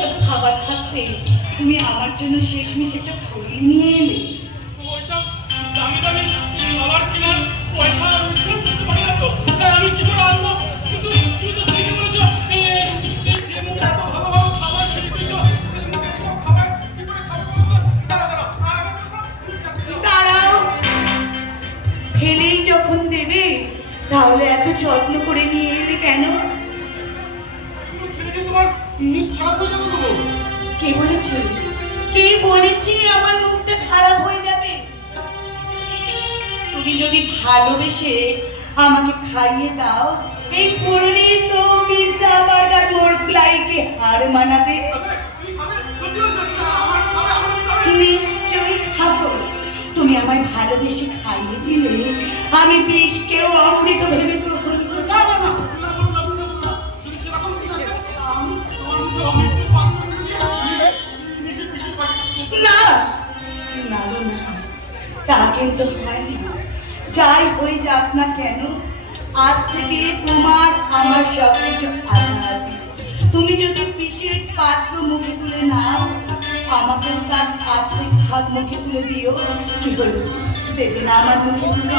সুস্বাদু খাবার থাকতে তুমি আমার জন্য শেষমেশ একটা ফুল নিয়ে এলে। ওইসব দামি দামি খাবার কেনার পয়সা আমি কি করে আনবো? কিন্তু তুই তো ঠিকই বলেছ, যে মুখে এত ভালো ভালো খাবার খেয়ে দিয়েছ, সে মুখে এসব খাবার কি করে খাবো? দাঁড়াও, ফেলেই যখন দেবে তাহলে এত যত্ন করে নিয়ে এলে কেন? তোমার মুখ খারাপ হয়ে যাবে তো। কে বলেছে? কে বলেছে আমার মুখটা খারাপ হয়ে যাবে? তুমি যদি ভালোবেসে আমাকে খাইয়ে দাও, এই পুরনি তো পিৎজা বার্গার মোগলাইকে হার মানাবে। নিশ্চয়ই খাবো। তুমি আমায় ভালোবেসে খাইয়ে দিলে আমি বিষকেও অমৃত ভেবে গ্রহণ করব। না না না, তা কিন্তু হয় না। যাই হয়ে যাক না কেন, আজ থেকে তোমার আমার সব কিছু আলাদা। তুমি যদি পিসের পাত্র মুখে তুলে নাও, আমাকেও তার আর্থিক ভাগ মুখে তুলে দিও। কি বলো, দেবে না আমার মুখে তুলে?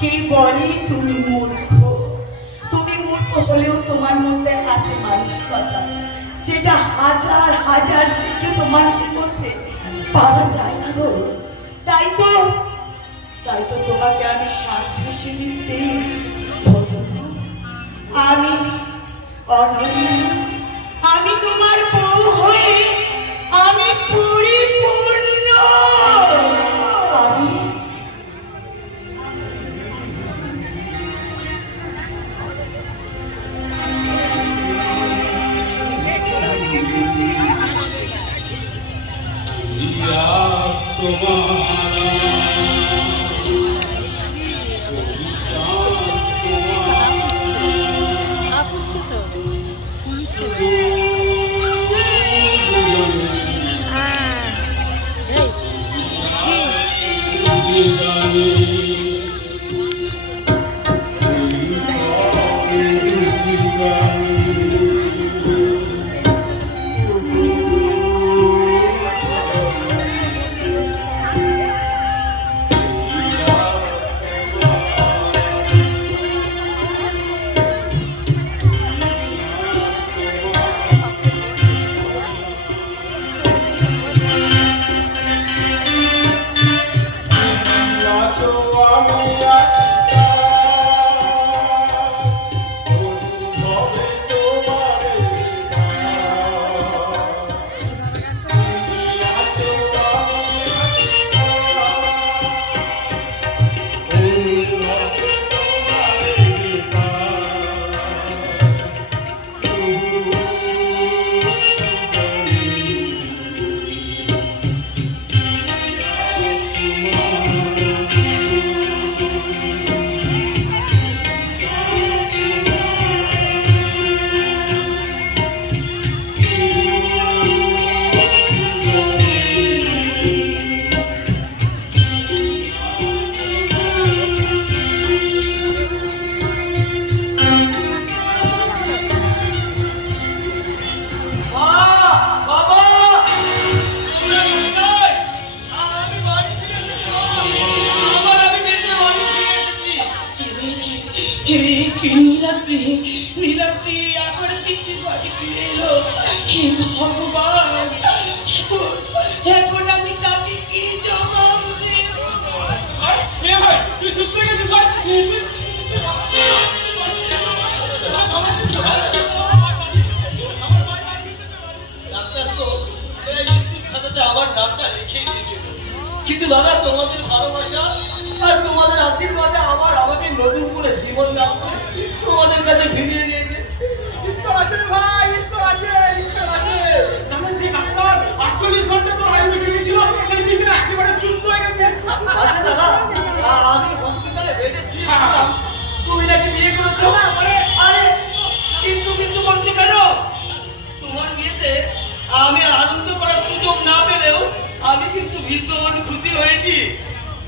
কে বলে তুমি মূর্খ? তুমি মূর্খ হলেও তোমার মধ্যে আছে মানসিকতা, যেটা হাজার হাজার শিক্ষিত মানুষের মধ্যে পাওয়া যায় না গো। তাই তো তোমাকে আমি স্বার্থ হিসেবে আমি অনন্য, আমি তোমার বউ হয়ে আমি পরিপূর্ণ। আমি নীলাদ্রি এখন কিছু বাড়ি ফিরে এলো। হে ভগবান, এখন আমি তাকে কি জবাব দেব? তুই সুস্থ হয়ে গেছিস? কিন্তু দাদা তোমাদের ভালোবাসা আর তোমাদের আশীর্বাদে আমাকে নতুন করে জীবন দান করে তোমাদের কাছে ফিরিয়ে দিয়েছে। ঈশ্বর আছে রে ভাই, ঈশ্বর আছে, ঈশ্বর আছে। জানো যে ডাক্তার 48 ঘন্টা তো আয়ু বেঁচে গেছিল, সেই দিন একেবারে সুস্থ হয়ে গেছে। আচ্ছা দাদা, আমি হসপিটালে বেডে শুয়েছিলাম, তুমি নাকি বিয়ে করেছো? আরে কিন্তু করছো কেন? তোমার বিয়েতে আমি আনন্দ করার সুযোগ না পেলেও আমি কিন্তু ভীষণ খুশি হয়েছি।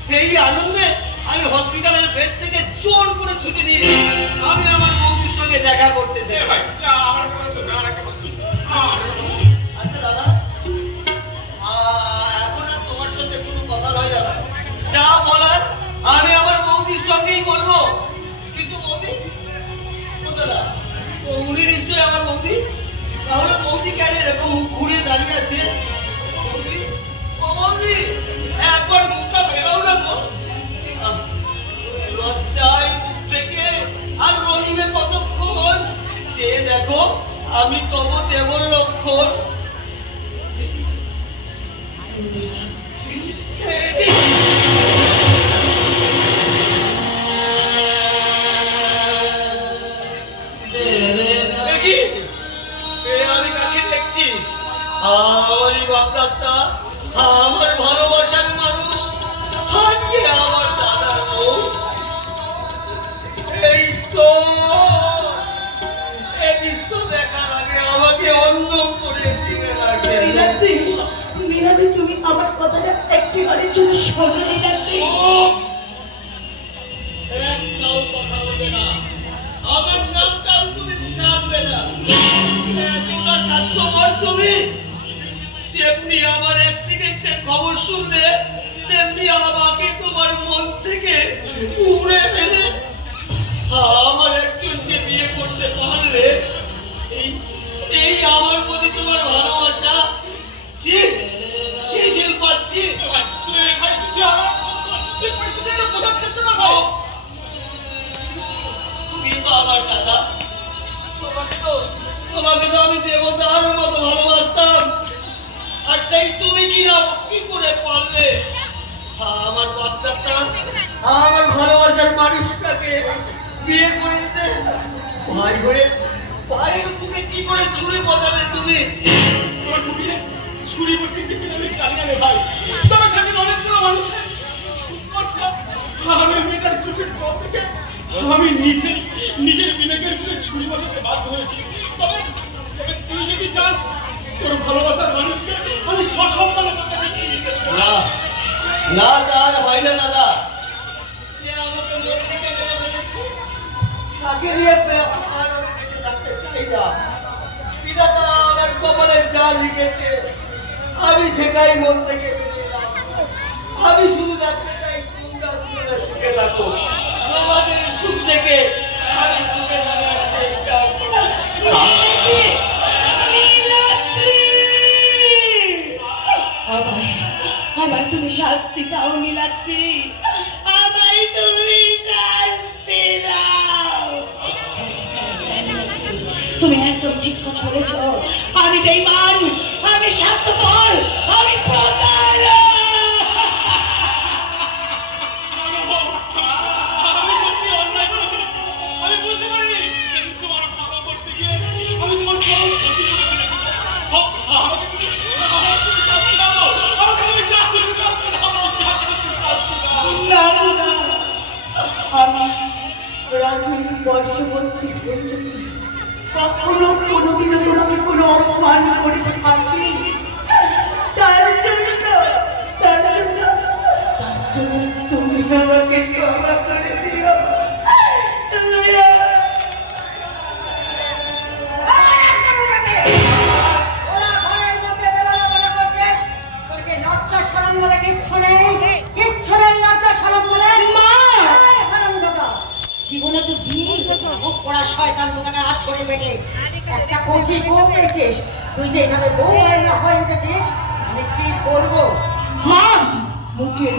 সেই আনন্দে আমি হসপিটালের বেড থেকে জোর করে ছুটি নিয়েছি, আমি আমার বন্ধুর সঙ্গে দেখা করতে চাই। ভাই আমার কথা শোন, আমার একটা কথা শোন। আচ্ছা দাদা, এখন আর তোমার সঙ্গে কোনো কথা নয় দাদা, যা বলার আমি আমার বৌদির সঙ্গেই বলবো। কিন্তু বৌদি ও দাদা, উনি নিশ্চয়ই আমার বৌদি, তাহলে বৌদি কেন এরকম মুখ ঘুরে দাঁড়িয়ে আছে? বৌদি, ও বৌদি, একবার মুখটা বেরোও না তো। লজ্জায় মুখ থেকে আর রহিমে কতক্ষণ যে দেখো আমি তব দেবর লক্ষণ। আমি কাকে দেখছি? আমারই বাগদাত্তা, আমার ভালোবাসার মানুষ, আজকে আমার দাদার বউ। এই এই দৃশ্য দেখার আগে আমাকে অন্য করে দিবে লাগে। নীলাদ্রি, তুমি আমার কথাটা একটিবারের জন্য শোনো নীলাদ্রি। একটাও কথা বলবে না, আমার নামটাও তুমি জানবে না। এতটা স্বার্থপর তুমি, যেমনি আমার অ্যাক্সিডেন্টের খবর শুনলে তেমনি আমাকে তোমার মন থেকে উপড়ে ফেলে আমার একজনকে বিয়ে করতে পারলে এই আমার প্রতি তোমার ভালোবাসা চিল পাচ্ছি। তুমি তো আমার দাদা, তোমাকে তো আমি দেবতার মতো ভালোবাসতাম, আর সেই তুমি কি করে পারলে আমার বাচ্চাটা, আমার ভালোবাসার মানুষটাকে বিয়ে করে দিতে? ভাই হয়ে ভাইয়ের বুকে কি করে ছুরি বসালে তুমি? তোমার বুকে ছুরি বসিয়েছে কিনা আমি জানি না রে ভাই, তবে সেদিন অনেকগুলো মানুষের আমি মেয়েটার চোখের পর থেকে আমি নিজের বিবেকের ভিতরে ছুরি বসাতে বাধ্য হয়েছি। তবে তুই যদি চাস তোর ভালোবাসার মানুষকে আমি সসম্মানে তোর কাছে দিয়ে দিতে পারি। না তার হয় না দাদা, যে আমাকে মন থেকে মেরে ফেলেছে তাকে নিয়ে আর আমি বেঁচে থাকতে চাই না। বিধাতা আমার কপালে যা লিখেছে আমি সেটাই মন থেকে মেনে নিলাম। আমি শুধু রাখতে চাই তোমরা দুজনে সুখে থাকো, তোমাদের সুখ থেকে আমি সুখে থাকার চেষ্টা করি। আমায় তুমি শাস্তি দাও নীলাদ্রি, আমায় তুমি শাস্তি দাও। তুমি একদম ঠিক কথা বলেছ, আমি বেঈমান, আমি স্বার্থপর, আমি প্রতারক। আমি সত্যি অন্যায় করে ফেলেছি, আমি বুঝতে পারিনি। কিন্তু তোমার ক্ষমা করতে গিয়ে আমি তোমার চরম ক্ষতি করে ফেলেছি। আমাকে তুমি শাস্তি দাও, আমাকে তুমি চাকরি শাস্তি দাও, চাকরি শাস্তি দাও। আমি রানীর বর্ষবর্তী পর্যন্ত কখনো কোনোদিনও তোমাকে কোনো অপমান করে থাকি। তার জন্য তুমি আমাকে ক্ষমা করে দিও। জীবনে তো বিয়ে মুখ পড়া শয়তান দোকানে হাত করে বেটে একটা কচি বউ পেয়েছিস, তুই যে এভাবে বউ হয়ে উঠেছিস, আমি কি বলবো? মা মুখের